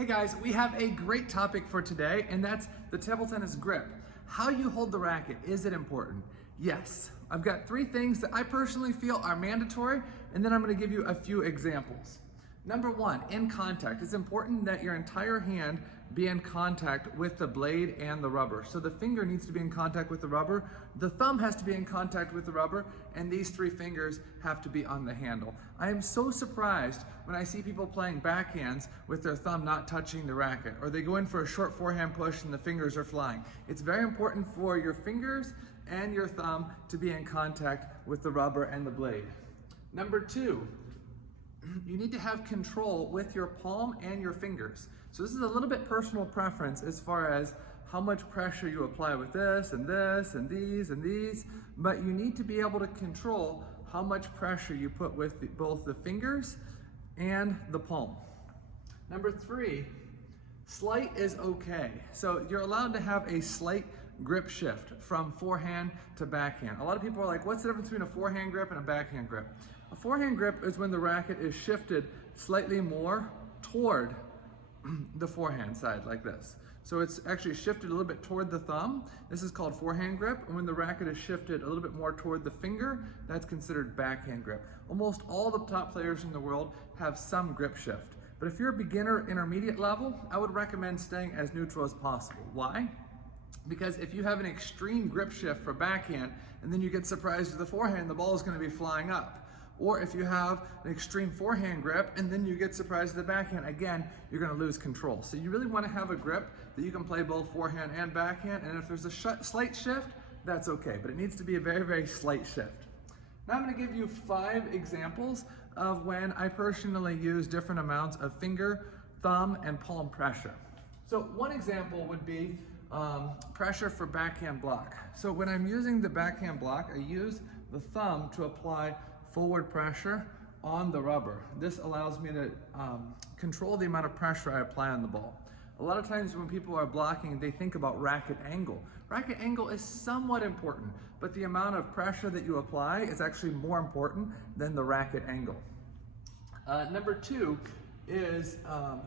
Hey guys, we have a great topic for today, and that's the table tennis grip. How you hold the racket, is it important? Yes. I've got 3 things that I personally feel are mandatory, and then I'm going to give you a few examples. Number 1, in contact. It's important that your entire hand be in contact with the blade and the rubber. So the finger needs to be in contact with the rubber, the thumb has to be in contact with the rubber, and these 3 fingers have to be on the handle. I am so surprised when I see people playing backhands with their thumb not touching the racket, or they go in for a short forehand push and the fingers are flying. It's very important for your fingers and your thumb to be in contact with the rubber and the blade. Number 2, you need to have control with your palm and your fingers. So this is a little bit personal preference as far as how much pressure you apply with this and this and these, but you need to be able to control how much pressure you put with both the fingers and the palm. Number 3, slight is okay. So you're allowed to have a slight grip shift from forehand to backhand. A lot of people are like, what's the difference between a forehand grip and a backhand grip? A forehand grip is when the racket is shifted slightly more toward the forehand side like this. So it's actually shifted a little bit toward the thumb. This is called forehand grip. And when the racket is shifted a little bit more toward the finger, that's considered backhand grip. Almost all the top players in the world have some grip shift. But if you're a beginner, intermediate level, I would recommend staying as neutral as possible. Why? Because if you have an extreme grip shift for backhand and then you get surprised with the forehand, the ball is going to be flying up. Or if you have an extreme forehand grip and then you get surprised with the backhand, again, you're going to lose control. So you really want to have a grip that you can play both forehand and backhand, and if there's a slight shift, that's okay, but it needs to be a very, very slight shift. Now I'm going to give you 5 examples of when I personally use different amounts of finger, thumb, and palm pressure. So one example would be pressure for backhand block. So when I'm using the backhand block, I use the thumb to apply forward pressure on the rubber. This allows me to control the amount of pressure I apply on the ball. A lot of times when people are blocking, they think about racket angle. Racket angle is somewhat important, but the amount of pressure that you apply is actually more important than the racket angle. Number 2 is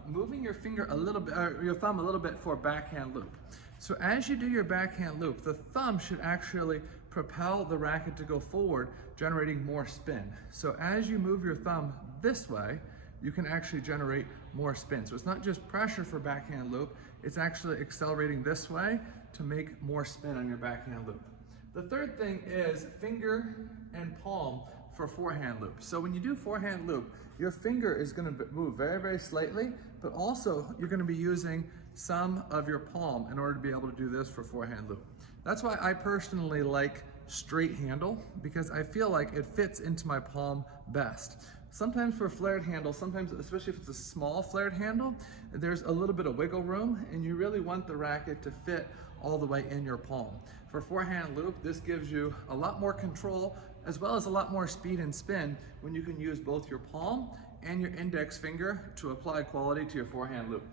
moving your finger a little bit, or your thumb a little bit for backhand loop. So as you do your backhand loop, the thumb should actually propel the racket to go forward, generating more spin. So as you move your thumb this way, you can actually generate more spin. So it's not just pressure for backhand loop, it's actually accelerating this way to make more spin on your backhand loop. The third thing is finger and palm for forehand loop. So when you do forehand loop, your finger is going to move very, very slightly, but also you're going to be using some of your palm in order to be able to do this for forehand loop. That's why I personally like straight handle, because I feel like it fits into my palm best. Sometimes for flared handle, sometimes, especially if it's a small flared handle, there's a little bit of wiggle room and you really want the racket to fit all the way in your palm. For forehand loop, this gives you a lot more control as well as a lot more speed and spin when you can use both your palm and your index finger to apply quality to your forehand loop.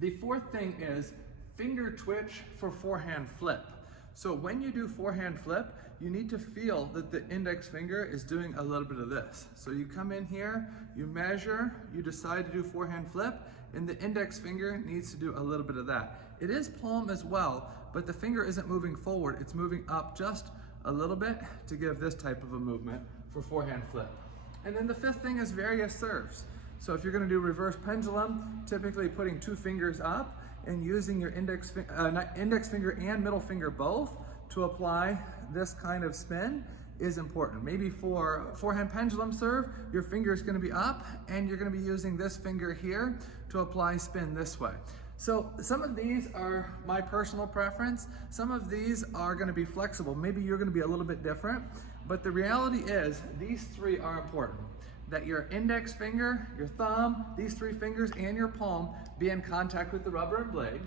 The 4th thing is finger twitch for forehand flip. So when you do forehand flip, you need to feel that the index finger is doing a little bit of this. So you come in here, you measure, you decide to do forehand flip, and the index finger needs to do a little bit of that. It is palm as well, but the finger isn't moving forward, it's moving up just a little bit to give this type of a movement for forehand flip. And then the 5th thing is various serves. So if you're going to do reverse pendulum, typically putting 2 fingers up and using your index finger and middle finger both to apply this kind of spin is important. Maybe for forehand pendulum serve, your finger is going to be up and you're going to be using this finger here to apply spin this way. So some of these are my personal preference. Some of these are going to be flexible. Maybe you're going to be a little bit different, but the reality is these 3 are important. That your index finger, your thumb, these 3 fingers, and your palm be in contact with the rubber and blade,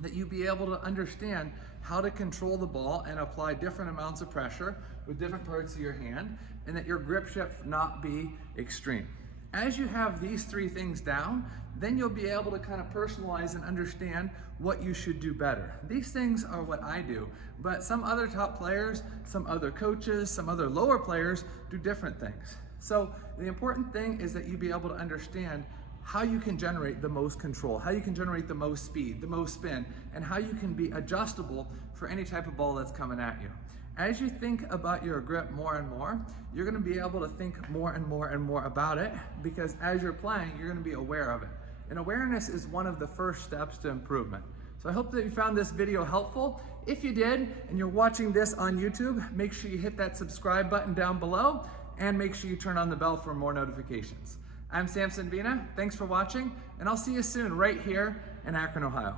that you be able to understand how to control the ball and apply different amounts of pressure with different parts of your hand, and that your grip shift not be extreme. As you have these 3 things down, then you'll be able to kind of personalize and understand what you should do better. These things are what I do, but some other top players, some other coaches, some other lower players do different things. So the important thing is that you be able to understand how you can generate the most control, how you can generate the most speed, the most spin, and how you can be adjustable for any type of ball that's coming at you. As you think about your grip more and more, you're gonna be able to think more and more and more about it, because as you're playing, you're gonna be aware of it. And awareness is one of the first steps to improvement. So I hope that you found this video helpful. If you did, and you're watching this on YouTube, make sure you hit that subscribe button down below, and make sure you turn on the bell for more notifications. I'm Samson Vina, thanks for watching, and I'll see you soon right here in Akron, Ohio.